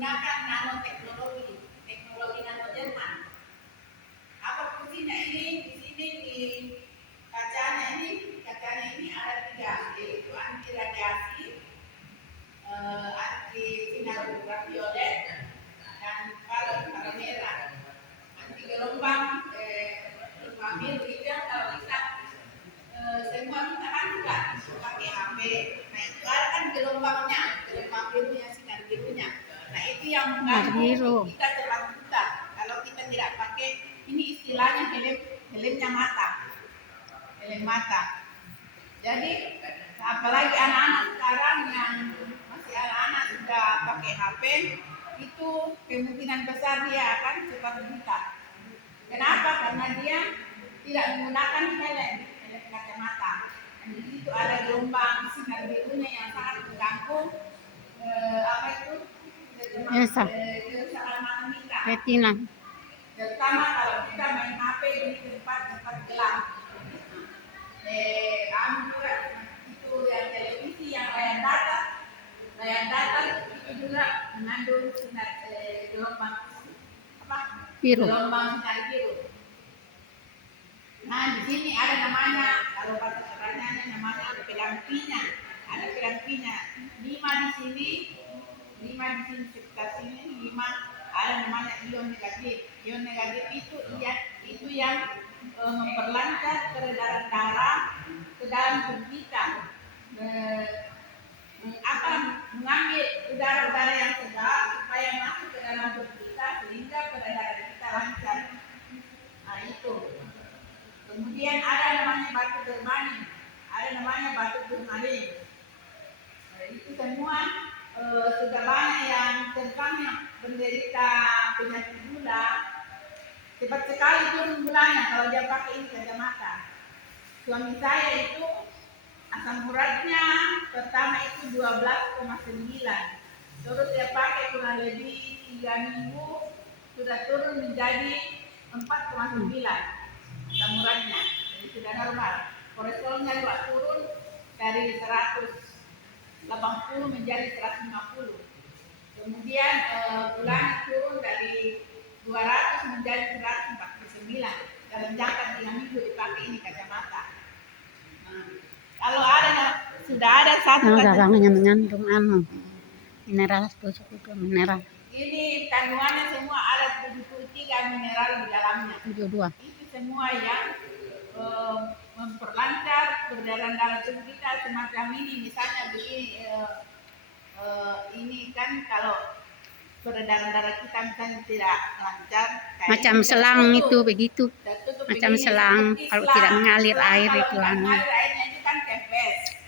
menggunakan nanoteknologi, teknologi nano Jerman. Apa fungsinya ini? Di sini di kacanya ini ada tiga, yaitu anti radiasi, anti sinar ultraviolet, dan paramerah, anti gelombang ultraviolet. Kalau kita semua kita kan juga pakai HP, nah itu ada kan gelombang birunya, sinar birunya. Nah itu yang mengganggu kita cepat buta. Kalau kita tidak pakai, ini istilahnya helm mata. Jadi apalagi anak-anak sekarang yang masih anak-anak sudah pakai HP, itu kemungkinan besar dia akan cepat buta. Kenapa? Karena dia tidak menggunakan helm kacamata. Dan di situ ada gelombang sinar birunya yang sangat mengganggu keselamatan kita. Retina. Terutama kalau kita main HP di tempat gelap. Itu yang televisi, yang layar datar itu juga mengandung sinar gelombang biru. Nah di sini ada namanya, kalau bahasa kerennya namanya pelampinya. Ada pelampinya 5 di sini sekitar sini 5. Ada namanya ion negatif itu yang memperlancar peredaran darah ke dalam tubuh kita, mengambil udara yang segar supaya masuk ke dalam tubuh kita sehingga peredaran kita lancar. Nah itu. Kemudian ada namanya batu bermain, ada namanya batu turmalin. Nah, itu semua sudah banyak yang terutama menderita penyakit gula, cepat sekali turun gulanya kalau dia pakai ini kacamata. Suami saya itu asam uratnya pertama itu 12,9, terus dia pakai kurang lebih 3 minggu sudah turun menjadi 4,9 asam uratnya, jadi sudah normal. Kolesterolnya juga turun dari 180 menjadi 150. Kemudian gulanya turun dari 200 menjadi 149 dalam jangka 3 minggu dipakai ini kacamata. Kalau sudah ada satu dalamnya mengandung mineral, mineral. Ini kandungannya semua ada 73 mineral di dalamnya. 72. Itu semua yang memperlancar peredaran darah tubuh kita semacam ini. Misalnya begini, ini kan kalau peredaran darah kita misalnya tidak lancar, macam selang itu begitu. Macam begini, selang kalau tidak mengalir air itu airnya itu kan kempes.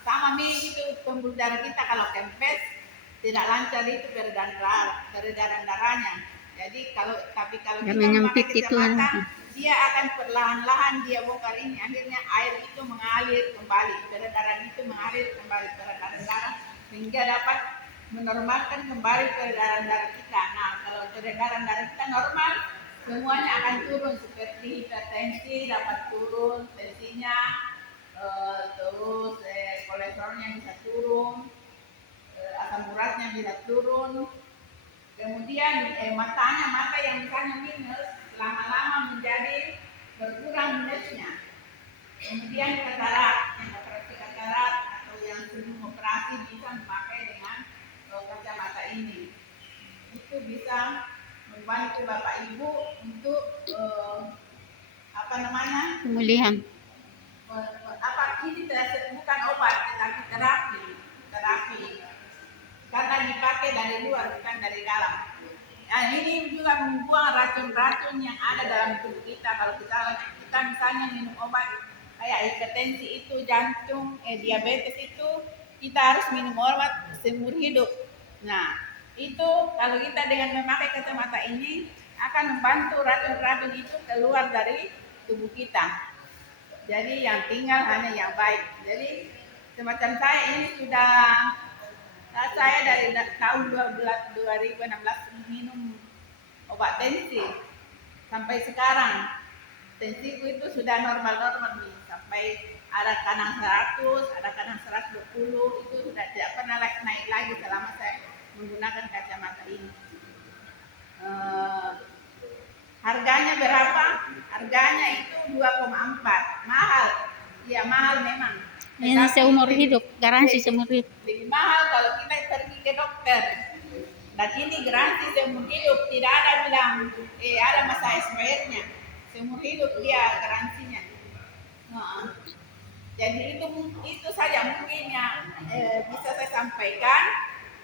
Sama mirip itu pembuluh darah kita, kalau kempes tidak lancar itu peredaran darahnya. Jadi kalau kita memakai kacamata, dia akan perlahan-lahan dia bongkar ini, akhirnya air itu mengalir kembali, peredaran itu mengalir kembali peredaran darah sehingga dapat menormalkan kembali peredaran darah kita. Nah, kalau peredaran darah kita normal, semuanya akan turun seperti hipertensi dapat turun, tensinya, terus kolesterolnya bisa turun, asam uratnya bisa turun. Kemudian mata yang misalnya minus lama-lama menjadi berkurang minusnya. Kemudian katarak, yang operasi katarak atau yang sebelum operasi bisa memakai dengan kacamata ini. Itu bisa membantu Bapak Ibu untuk pemulihan. Ini bukan obat tetapi terapi. Karena dipakai dari luar bukan dari dalam. Nah, ini juga membuang racun-racun yang ada dalam tubuh kita. Kalau kita misalnya minum obat kayak hipertensi itu, jantung, diabetes itu, kita harus minum obat seumur hidup. Nah, itu kalau kita dengan memakai kacamata ini akan membantu racun-racun itu keluar dari tubuh kita. Jadi yang tinggal hanya yang baik. Jadi semacam saya ini saya dari tahun 2016 minum obat tensi sampai sekarang. Tensiku itu sudah normal nih, sampai ada kadang 100, ada kadang 120, itu sudah tidak pernah naik lagi selama saya menggunakan kacamata ini. Harganya berapa? Harganya itu 2,4. Mahal. Iya, mahal memang. Ini seumur hidup, garansi seumur hidup. Lebih mahal kalau kita pergi ke dokter. Dan ini garansi seumur hidup, tidak ada bilang ada masa expirednya. Seumur hidup dia garansinya. Jadi itu saja mungkin yang bisa saya sampaikan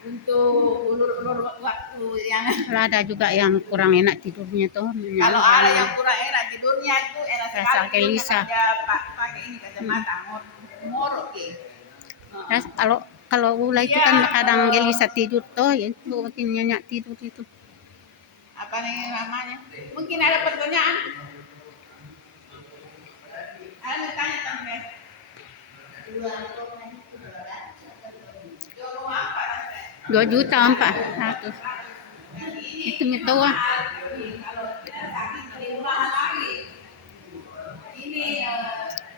untuk ulur waktu yang Kalau ada juga yang kurang enak tidurnya tuh. kalau ada yang kurang enak tidurnya itu enak Rasa sekali Kelisa. dia pakai ini kacamata ngorok Terus kalau ulah itu kan kadang gelisah tidur tuh, ya itu makin nyenyak tidur itu. apa namanya? Mungkin ada pertanyaan? Ada tanya sampai 2 juta 400. Itu mitoa. Kalau kita sakit lebih mahal lagi. Ini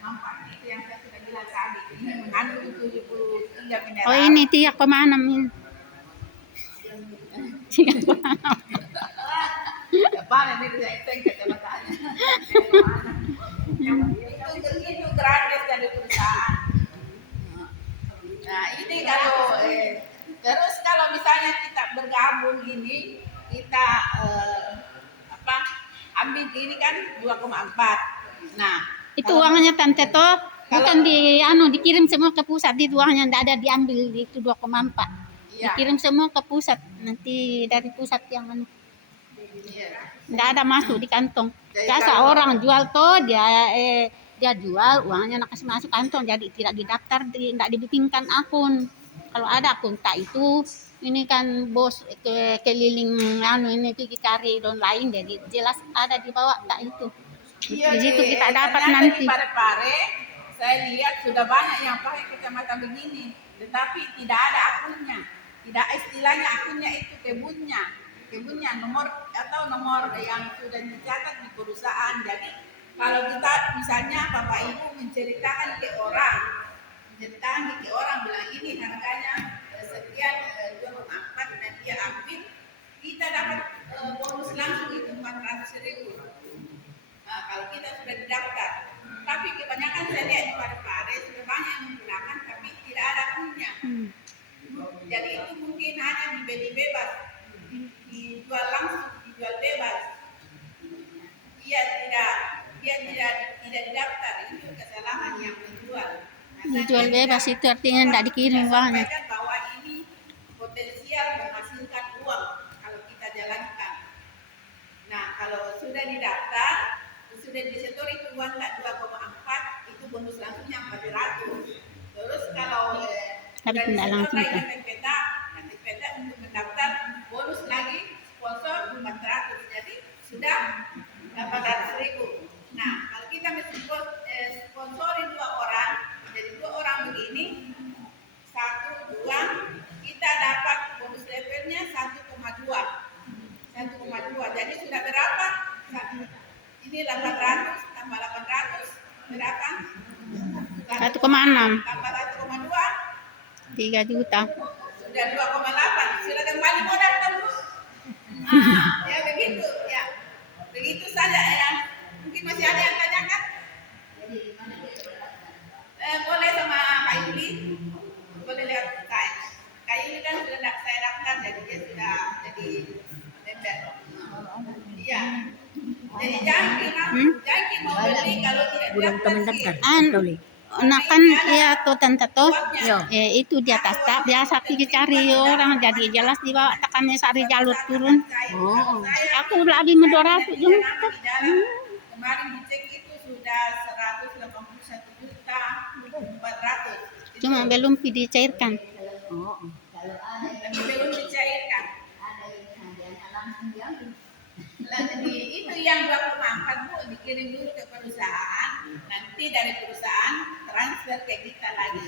nampaknya itu yang saya sudah bilang tadi. Ini mengandung 73 mineral. Oh ini tiak kemana min? Depan ini saya cek kacamatanya. Itu gratis dari perusahaan. Nah ini kalau terus kalau misalnya kita bergabung ini kita ambil ini kan 2,4. Nah Itu uangnya tante toh bukan dikirim semua ke pusat, di uangnya tidak ada diambil itu 2,4. iya, Dikirim semua ke pusat, nanti dari pusat yang iya. tidak ada masuk di kantong. Jadi Biasa kalau- orang jual toh dia jual uangnya nak kasih masuk kantong, jadi tidak didaftar, tidak dibikinkan akun. Kalau ada akun tak itu ini kan bos keliling ini pergi cari online, jadi jelas ada di bawah tak itu. Iya, Di situ kita dapat ternyata nanti. di Parepare saya lihat sudah banyak yang pakai kacamata begini, tetapi tidak ada akunnya, tidak istilahnya akunnya itu kebunnya nomor atau nomor yang sudah dicatat di perusahaan. Jadi kalau kita misalnya bapak ibu menceritakan ke orang bilang ini harganya sekian 2,4 dan dia ambil, kita dapat bonus langsung itu 400.000. Nah, kalau kita sudah didaftar, tapi kebanyakan saya lihat di Parepare sudah banyak yang menggunakan tapi tidak ada akunnya. Jadi itu mungkin hanya dibeli bebas, dijual langsung, dijual bebas. Dia tidak didaftar, itu kesalahan yang menjual. Dijual bebas itu artinya tidak dikirim uangnya. Sampaikan bahwa ini potensial menghasilkan uang kalau kita jalankan. Nah, kalau sudah didaftar, sudah disetor itu uang 2,4, itu bonus langsungnya 400. Terus kalau Tapi sudah tidak disetor langsung, lagi kan? nanti peta untuk mendaftar bonus lagi sponsor 400. Jadi sudah 400.000. Nah, kalau kita sponsori 2 orang, jadi 2 orang begini, 1, 2, kita dapat bonus levelnya 1,2. 1,2. Jadi sudah berapa? Ini 800 tambah 800 berapa? 1,6. Tambah 1,2 3 juta. sudah 2,8. Sudah kembali modal terus. Ya begitu ya. Begitu saja ya. Mungkin masih ada yang tanyakan? Boleh sama Kak Yuli. Boleh lihat Kak Yuli kan sudah saya daftar, jadi dia sudah jadi member. Iya. Jadi jangan mau beli kalau tidak daftar. Nah kan ya tuh tante tuh itu di atas tak biasa pergi cari orang, jadi jelas di bawah tekannya sari jalur turun. Aku lagi 200 juga. Kemarin dicek itu sudah 181.400.000. Cuma belum dicairkan. Tapi belum dicairkan. Jadi itu yang 2,4 Bu dikirim dulu ke perusahaan, nanti dari perusahaan transfer ke kita lagi.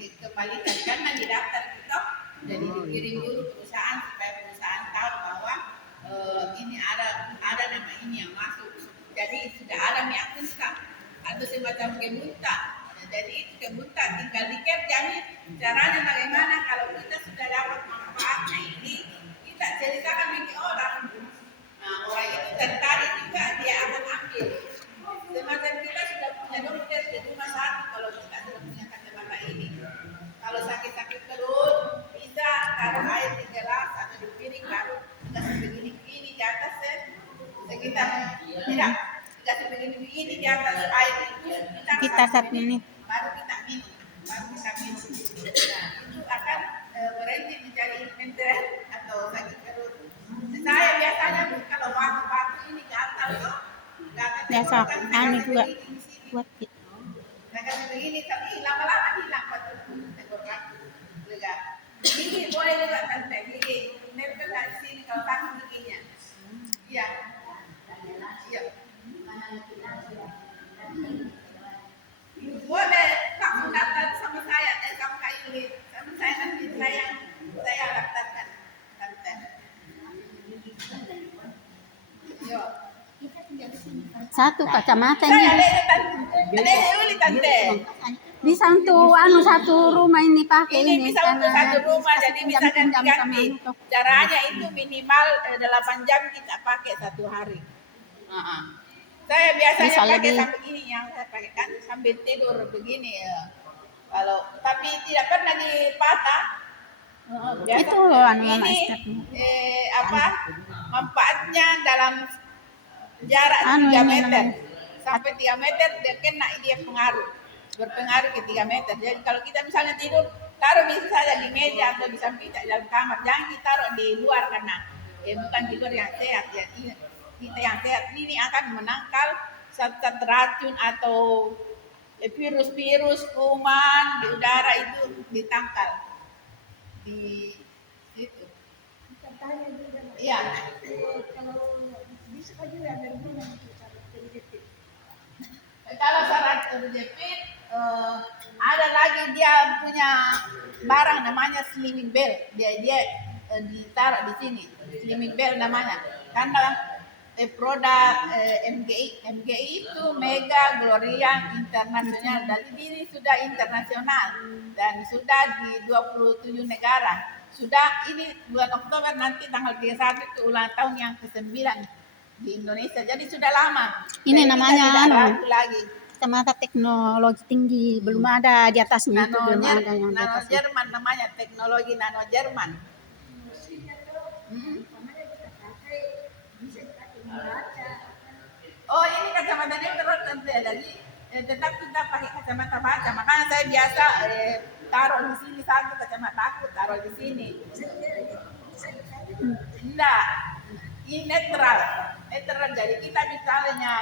Dikembalikan karena didaftar kita, jadi dikirim dulu perusahaan supaya perusahaan tahu bahwa ini ada nama ini yang masuk. Jadi sudah ada akun atau semacam kebunta. Jadi itu kebunta tinggal dicek, jadi caranya bagaimana kalau kita sudah dapat manfaatnya ini kita ceritakan bagi orang. Nah, orang itu tertarik juga dia akan ambil. Semacam kita sudah punya dokter di rumah sakit kalau kita sudah punya kacamata ini. Kalau sakit-sakit perut bisa taruh air di gelas atau di piring baru dikasih begini-begini di atas sekitar tidak dikasih begini-begini di atas air itu Kita saat ini. baru kita minum. Nah, itu akan berhenti menjadi infeksi atau sakit perut. Saya biasanya kalau batu-batu ini gatal loh. Biasa anu juga buat Nah, kalau begini tapi lama-lama hilang batu tenggorokan. Ini boleh juga tante gigi. Nempel di sini kalau sakit giginya. Iya. Iya. Boleh langsung daftar sama saya, sama Kak Yuli, sama saya nanti saya daftarkan tante. Yo. satu kacamata Saya ini ada Yuli tante. bisa untuk satu rumah ini pakai Ini bisa untuk satu rumah, jadi bisa ganti-ganti. Caranya itu minimal 8 jam kita pakai satu hari. Saya biasanya Bisa pakai lebih. sampai ini yang saya pakai kan sambil tidur begini ya. Kalau tapi tidak pernah dipatah. Biasa. Itu Ini apa manfaatnya dalam jarak 3 meter sampai 3 meter dia kena dia berpengaruh ke 3 meter. Jadi kalau kita misalnya tidur taruh bisa saja di meja atau di samping dalam kamar, jangan ditaruh di luar karena bukan di luar yang sehat ya. Kita yang sehat ini akan menangkal zat-zat racun atau virus-virus kuman di udara itu ditangkal di situ. Iya. Kalau syarat terjepit ada lagi dia punya barang namanya slimming bell. Dia ditaruh di sini. Slimming bell namanya. Karena produk MGI itu Mega Gloria Internasional. Jadi ini sudah internasional dan sudah di 27 negara. Sudah ini bulan Oktober nanti tanggal 31 itu ulang tahun yang ke-9 di Indonesia. Jadi sudah lama. Ini Jadi namanya kita tidak ragu lagi. kacamata teknologi tinggi, belum ada di atasnya itu, belum ada yang di Nano atasnya. Jerman namanya, teknologi Nano Jerman. Oh ini kacamata neutral tentu ya, jadi tetap kita pakai kacamata baca. Makanya saya biasa taruh di sini satu kacamata aku taruh di sini. Enggak, ini netral. Jadi kita misalnya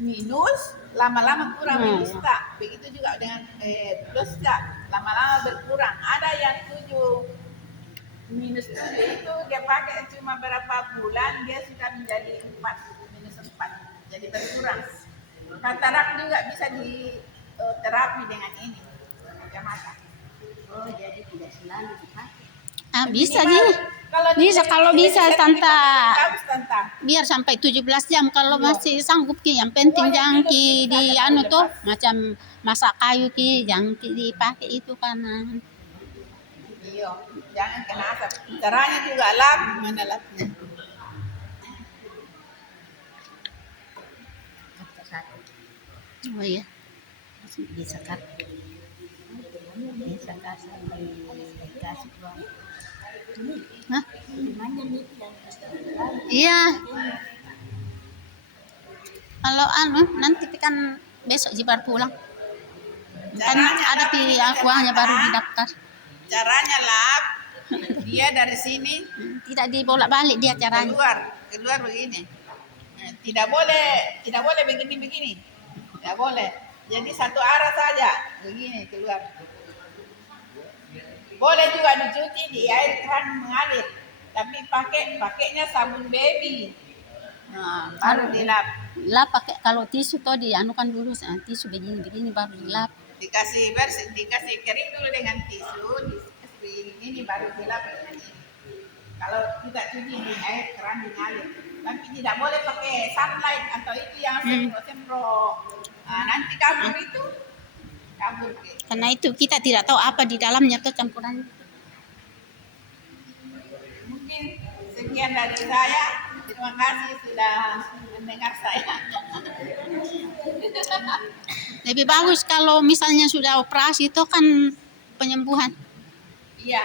minus, lama-lama kurang minus tak. Begitu juga dengan plus tak, lama-lama berkurang. Ada yang minus 7 itu dia pakai cuma berapa bulan dia sudah menjadi 4, minus 4, jadi berkurang. Katarak juga bisa diterapi dengan ini kacamata. Oh jadi tidak selalu dipakai. Bisa sih. Bisa kalau bisa tante. Biar sampai 17 jam kalau masih sanggup ki. Yang penting jangan ki di tuh macam masak kayu ki jangan ki dipakai itu kanan. Iya, jangan kena asap. Caranya juga lap, mana lapnya? Oh iya, disekat. Disekat dikasih buang. Hah? Iya. Kalau nanti kan besok Jibar pulang. Kan ada uangnya baru didaftar. Caranya lap, dia dari sini tidak dibolak-balik dia caranya. Keluar begini. Tidak boleh begini, tidak boleh. Jadi satu arah saja, begini keluar. Boleh juga dicuci di air keran mengalir, tapi pakainya sabun baby. Nah, baru dilap. Lap pakai kalau tisu tuh dianukan dulu, tisu begini baru dilap. Dikasih kering dulu dengan tisu, ini baru dilap dengan ini. Kalau tidak cuci di air keran mengalir, tapi tidak boleh pakai sunlight atau itu yang sempro. Nah, nanti kabur. Karena itu kita tidak tahu apa di dalamnya tuh campuran. mungkin sekian dari saya. Terima kasih sudah mendengar saya. Lebih bagus kalau misalnya sudah operasi itu kan penyembuhan. Iya.